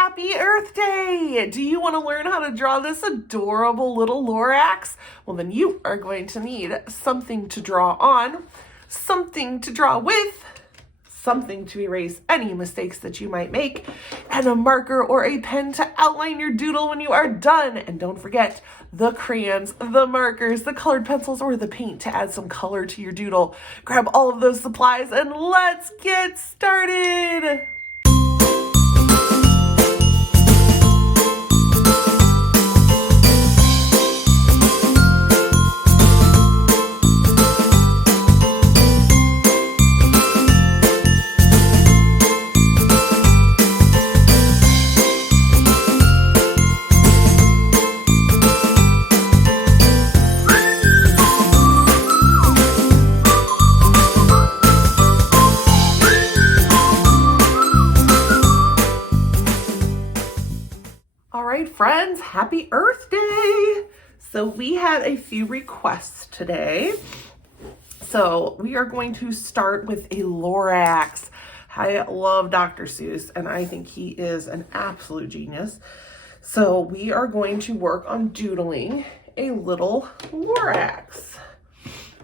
Happy Earth Day! Do you want to learn how to draw this adorable little Lorax? Well, then you are going to need something to draw on, something to draw with, something to erase any mistakes that you might make, and a marker or a pen to outline your doodle when you are done. And don't forget the crayons, the markers, the colored pencils, or the paint to add some color to your doodle. Grab all of those supplies and let's get started! All right, friends, happy Earth Day. So we had a few requests today. So we are going to start with a Lorax. I love Dr. Seuss and I think he is an absolute genius. So we are going to work on doodling a little Lorax.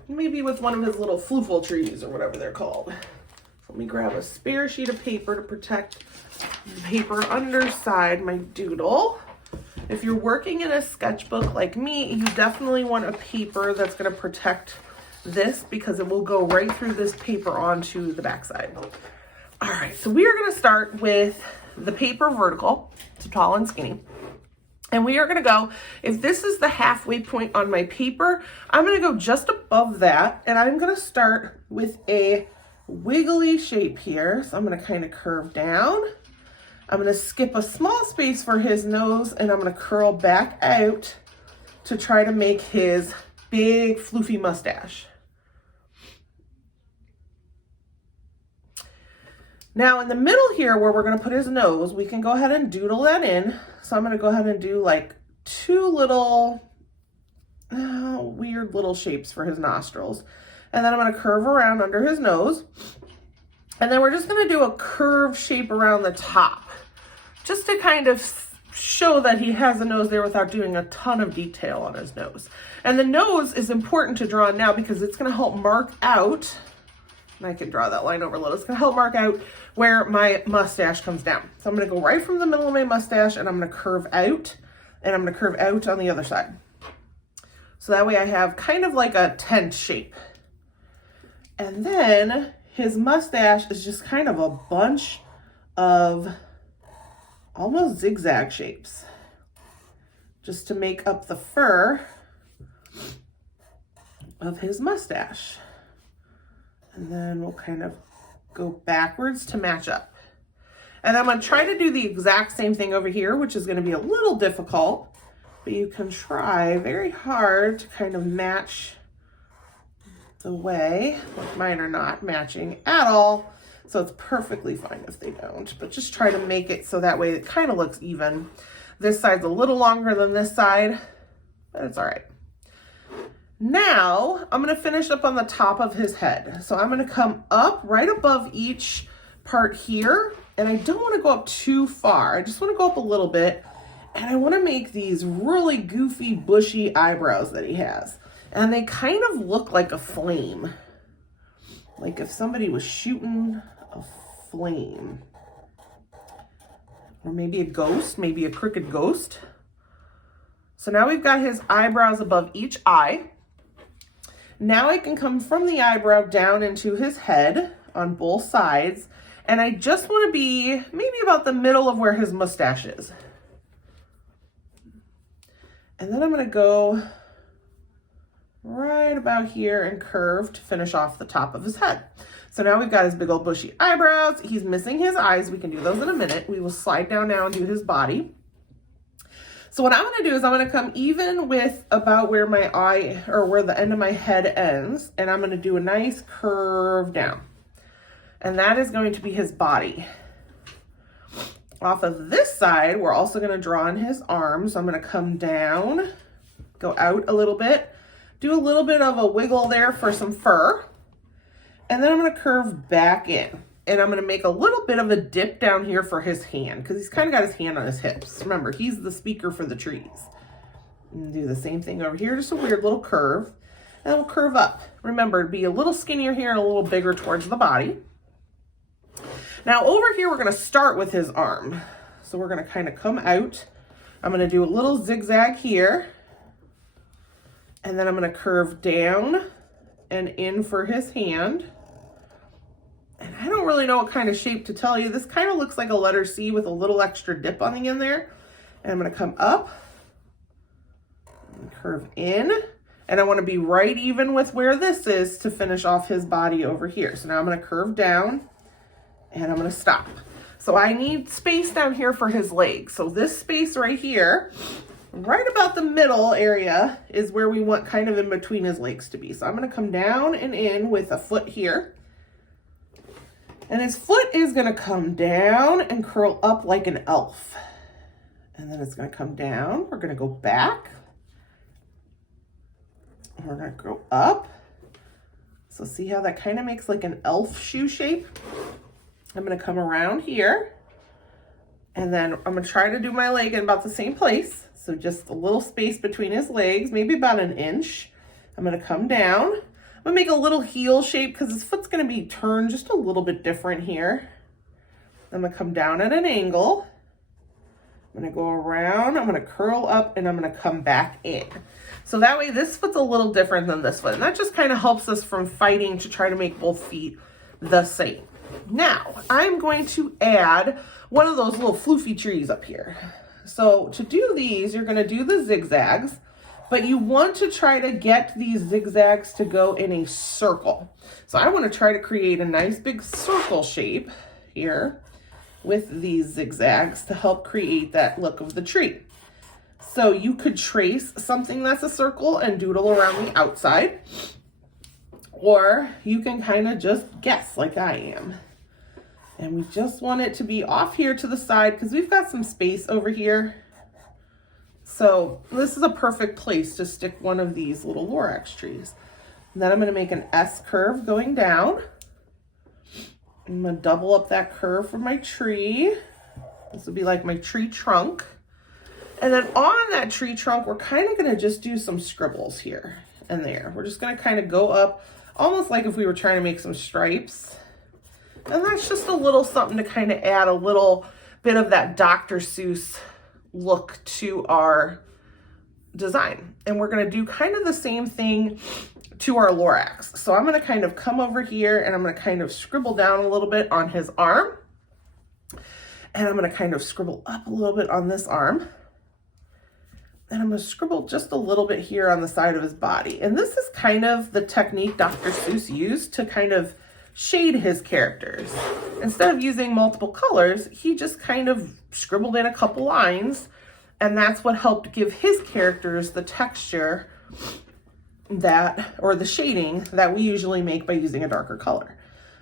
Maybe with one of his little floofle trees or whatever they're called. Let me grab a spare sheet of paper to protect the paper underside my doodle. If you're working in a sketchbook like me, you definitely want a paper that's going to protect this because it will go right through this paper onto the backside. All right, so we are going to start with the paper vertical, so tall and skinny. And we are going to go, if this is the halfway point on my paper, I'm going to go just above that, and I'm going to start with a wiggly shape here. So I'm going to kind of curve down. I'm going to skip a small space for his nose and I'm going to curl back out to try to make his big floofy mustache. Now in the middle here where we're going to put his nose, we can go ahead and doodle that in. So I'm going to go ahead and do like two little weird little shapes for his nostrils. And then I'm going to curve around under his nose. And then we're just going to do a curved shape around the top, just to kind of show that he has a nose there without doing a ton of detail on his nose. And the nose is important to draw now because it's going to help mark out, and I can draw that line over a little, it's going to help mark out where my mustache comes down. So I'm going to go right from the middle of my mustache and I'm going to curve out, and I'm going to curve out on the other side. So that way I have kind of like a tent shape. And then his mustache is just kind of a bunch of almost zigzag shapes, just to make up the fur of his mustache. And then we'll kind of go backwards to match up. And I'm going to try to do the exact same thing over here, which is going to be a little difficult, but you can try very hard to kind of match the way. Like mine are not matching at all, so it's perfectly fine if they don't, but just try to make it so that way it kind of looks even. This side's a little longer than this side, but it's all right. Now I'm going to finish up on the top of his head. So I'm going to come up right above each part here, and I don't want to go up too far. I just want to go up a little bit, and I want to make these really goofy, bushy eyebrows that he has. And they kind of look like a flame. Like if somebody was shooting a flame. Or maybe a ghost, maybe a crooked ghost. So now we've got his eyebrows above each eye. Now I can come from the eyebrow down into his head on both sides. And I just want to be maybe about the middle of where his mustache is. And then I'm going to go right about here and curve to finish off the top of his head. So now we've got his big old bushy eyebrows. He's missing his eyes. We can do those in a minute. We will slide down now and do his body. So what I'm going to do is I'm going to come even with about where my eye, or where the end of my head ends, and I'm going to do a nice curve down. And that is going to be his body. Off of this side, we're also going to draw in his arms. So I'm going to come down, go out a little bit, do a little bit of a wiggle there for some fur, and then I'm going to curve back in. And I'm going to make a little bit of a dip down here for his hand because he's kind of got his hand on his hips. Remember, he's the speaker for the trees. And do the same thing over here, just a weird little curve. And we'll curve up. Remember, to be a little skinnier here and a little bigger towards the body. Now over here, we're going to start with his arm. So we're going to kind of come out. I'm going to do a little zigzag here. And then I'm going to curve down and in for his hand. And I don't really know what kind of shape to tell you. This kind of looks like a letter C with a little extra dip on the end there. And I'm going to come up and curve in. And I want to be right even with where this is to finish off his body over here. So now I'm going to curve down and I'm going to stop. So I need space down here for his legs. So this space right here, right about the middle area, is where we want kind of in between his legs to be. So I'm going to come down and in with a foot here. And his foot is going to come down and curl up like an elf. And then it's going to come down. We're going to go back. And we're going to go up. So see how that kind of makes like an elf shoe shape? I'm going to come around here. And then I'm going to try to do my leg in about the same place. So just a little space between his legs, maybe about an inch. I'm going to come down. I'm gonna make a little heel shape because his foot's gonna be turned just a little bit different here. I'm gonna come down at an angle. I'm gonna go around, I'm gonna curl up, and I'm gonna come back in. So that way this foot's a little different than this foot. And that just kind of helps us from fighting to try to make both feet the same. Now, I'm going to add one of those little floofy trees up here. So to do these, you're gonna do the zigzags. But you want to try to get these zigzags to go in a circle. So I want to try to create a nice big circle shape here with these zigzags to help create that look of the tree. So you could trace something that's a circle and doodle around the outside, or you can kind of just guess like I am. And we just want it to be off here to the side because we've got some space over here. So this is a perfect place to stick one of these little Lorax trees. And then I'm going to make an S curve going down. I'm going to double up that curve for my tree. This would be like my tree trunk. And then on that tree trunk, we're kind of going to just do some scribbles here and there. We're just going to kind of go up almost like if we were trying to make some stripes. And that's just a little something to kind of add a little bit of that Dr. Seuss look to our design. And we're going to do kind of the same thing to our Lorax. So I'm going to kind of come over here and I'm going to kind of scribble down a little bit on his arm. And I'm going to kind of scribble up a little bit on this arm. And I'm going to scribble just a little bit here on the side of his body. And this is kind of the technique Dr. Seuss used to kind of shade his characters. Instead of using multiple colors, he just kind of scribbled in a couple lines, and that's what helped give his characters the texture that, or the shading that we usually make by using a darker color.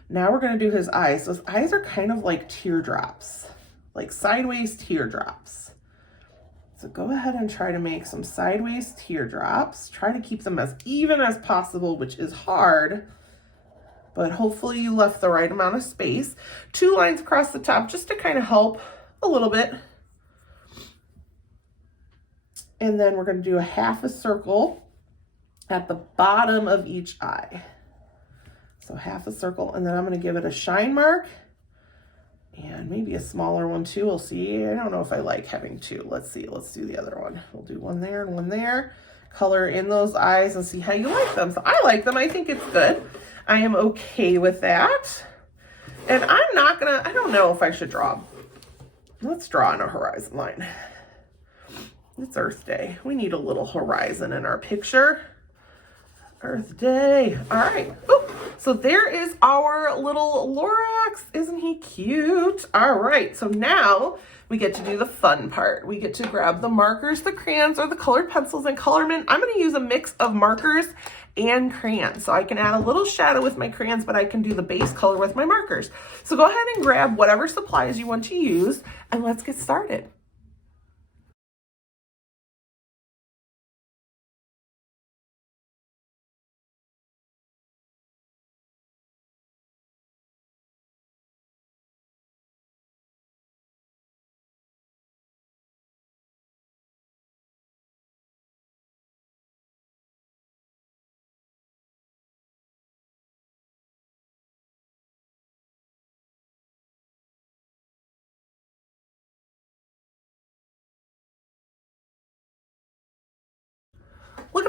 Now we're going to do his eyes. So his eyes are kind of like teardrops, like sideways teardrops. So go ahead and try to make some sideways teardrops. Try to keep them as even as possible, which is hard, but hopefully you left the right amount of space. 2 lines across the top just to kind of help a little bit. And then we're going to do a half a circle at the bottom of each eye. So half a circle, and then I'm going to give it a shine mark and maybe a smaller one too. We'll see. I don't know if I like having 2. Let's see. Let's do the other one. We'll do one there and one there. Color in those eyes and see how you like them. So I like them. I think it's good. I am okay with that. And I'm not gonna, I don't know if I should draw. Let's draw on a horizon line. It's Earth Day. We need a little horizon in our picture. Earth Day. All right. Ooh. So there is our little Lorax. Isn't he cute? All right. So now we get to do the fun part. We get to grab the markers, the crayons, or the colored pencils and color them in. I'm going to use a mix of markers and crayons. So I can add a little shadow with my crayons, but I can do the base color with my markers. So go ahead and grab whatever supplies you want to use, and let's get started.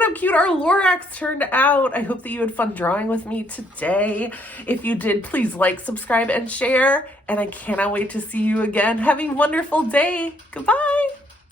how cute our Lorax turned out. I hope that you had fun drawing with me today. If you did, please like, subscribe, and share. And I cannot wait to see you again. Have a wonderful day. Goodbye.